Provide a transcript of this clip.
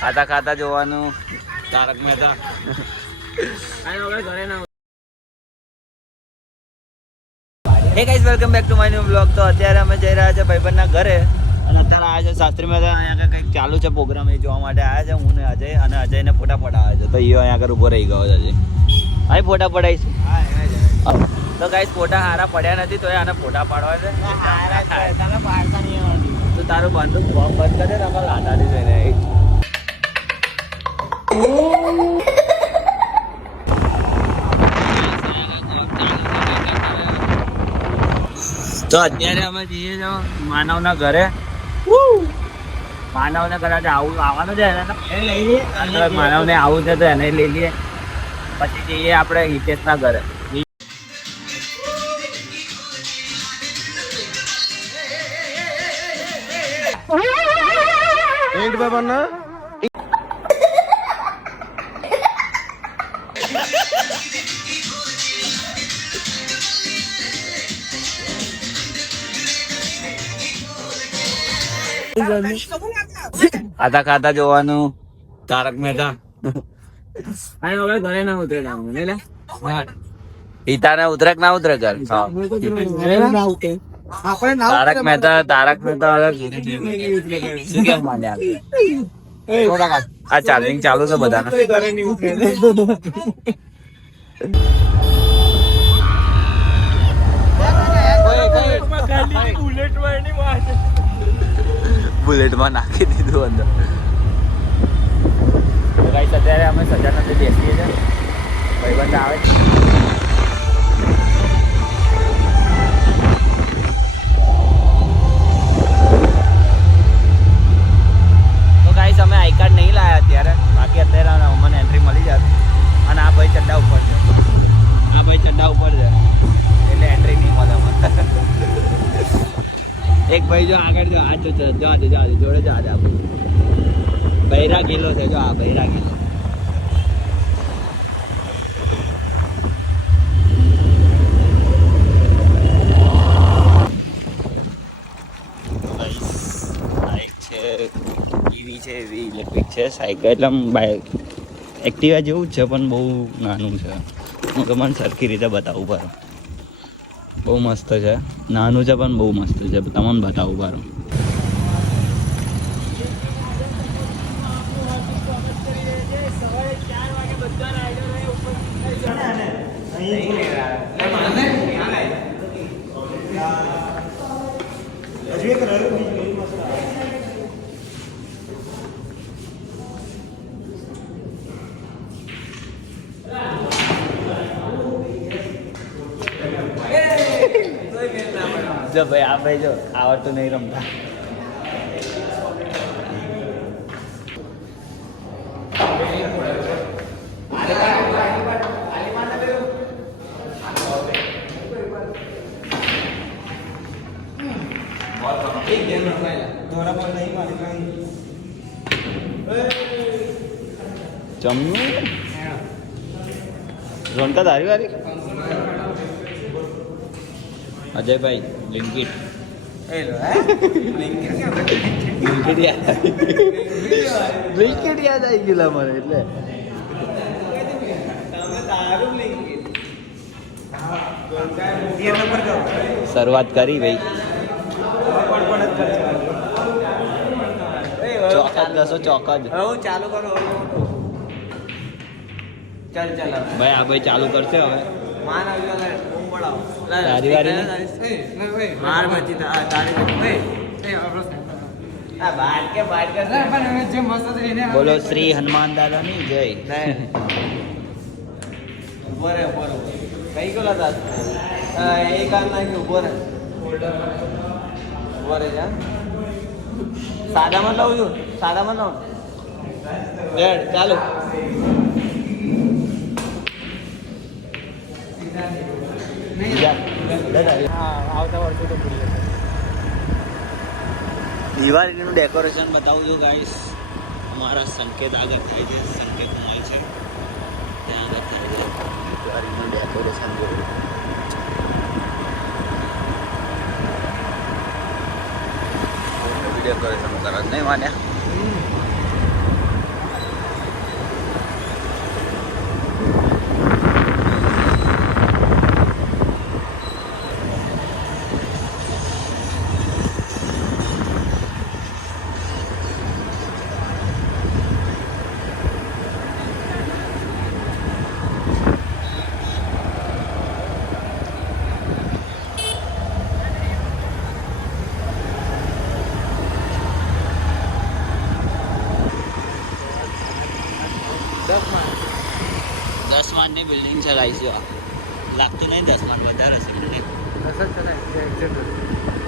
ખાતા ખાતા જોવાનું Tarak Mehta. Hey guys, welcome back to my new blog. તો અત્યારે અમે જઈ રહ્યા છે ભાઈબંધના ઘરે અને અત્યારે આવ્યા છે શાસ્ત્રી મહેતા. અહીંયા કંઈક ચાલુ છે પ્રોગ્રામ, એ જોવા માટે આવ્યા છે. હું ને અજય, અને અજયને ફોટા પડાવે છે. તો એ અહીંયા આગળ ઊભો રહી ગયો છે. અજય અહીં ફોટા પડાવીશું. તો ગાઈસ, ફોટા હારા પડ્યા નથી, તો આને ફોટા પાડવા છે. તો તારું બંદૂક બંધ કરે ને, અમે લાદાડી જઈને તો અત્યારે અમે જઈએ છીએ માનવના ઘરે. માનવને કદાચ આવવાનું છે, માનવને આવું છે તો એને લઈ લઈએ. પછી જઈએ આપણે હિતેશના ઘરે. ખાતા ખાતા જોવાનું તારક મહેતા. ઘરે ના ઉતરે પિતાને ઉતરે ના ઉતરે ઘર. તારક મહેતા શું કેમ માન્યા? આ ચાર્જિંગ ચાલુ છે બધાને. બુલેટમાં નાખી દીધું અંદર. ગાઈસ, અત્યારે અમે સજાનંદ બેસીએ છીએ. ભાઈબંધ આવે છે. તો ગાઈસ, અમે આઈ કાર્ડ નહીં લાવ્યા અત્યારે, બાકી અત્યારે અમને એન્ટ્રી મળી જાય. અને આ ભાઈ ચડ્ડા ઉપર છે, એટલે એન્ટ્રી નહીં મળે અમને. એક ભાઈ જો આગળ જો આ જોડે જો આ બૈરા ગીલો છે. જો આ બૈરા ગીલો. બાઇક છે, ઈવી છે, એવી ઇલેક્ટ્રિક છે. સાયકલ એટલે એક્ટિવા જેવું જ છે, પણ બહુ નાનું છે. હું તમને સરખી રીતે બતાવું પારું. બહુ મસ્ત છે, નાનું છે પણ બહુ મસ્ત છે. તમને બતાવું પારું. જો ભાઈ, આ ભાઈ જો આવડતું નહીં રમતા. જમનું રોનકા ધારી વારી. અજયભાઈ બ્લિંકિટ યાદ આવી ગયેલા મને. એટલે શરૂઆત કરી ભાઈ. ચોક જ દસો ચોક જ ચાલુ કરો. ચાલ ભાઈ, આ ભાઈ ચાલુ કરશે હવે. તારી વારી બોલો શ્રી હનુમાન દાદાની જય. કઈ ગયો એ કામ નાખ્યું. ઉભો રે સાદામાં લઉં છું. સાદામાં લઉં. ચાલો. આવતા વર્ષે તો દિવાળીનું ડેકોરેશન બતાવું છું ગાઈસ. અમારા સંકેત આગળ થાય છે, સંકેત મોલ છે ત્યાં આગળ થાય છે દિવાળીનું ડેકોરેશન. ડેકોરેશન કરે નહીં માન્યા. બિલ્ડિંગ છે ગાઈસ જો લાગતું નહીં 10 માં વધારે હશે બિલ્ડિંગ. 10 જ છે ને એક્ઝેક્ટ.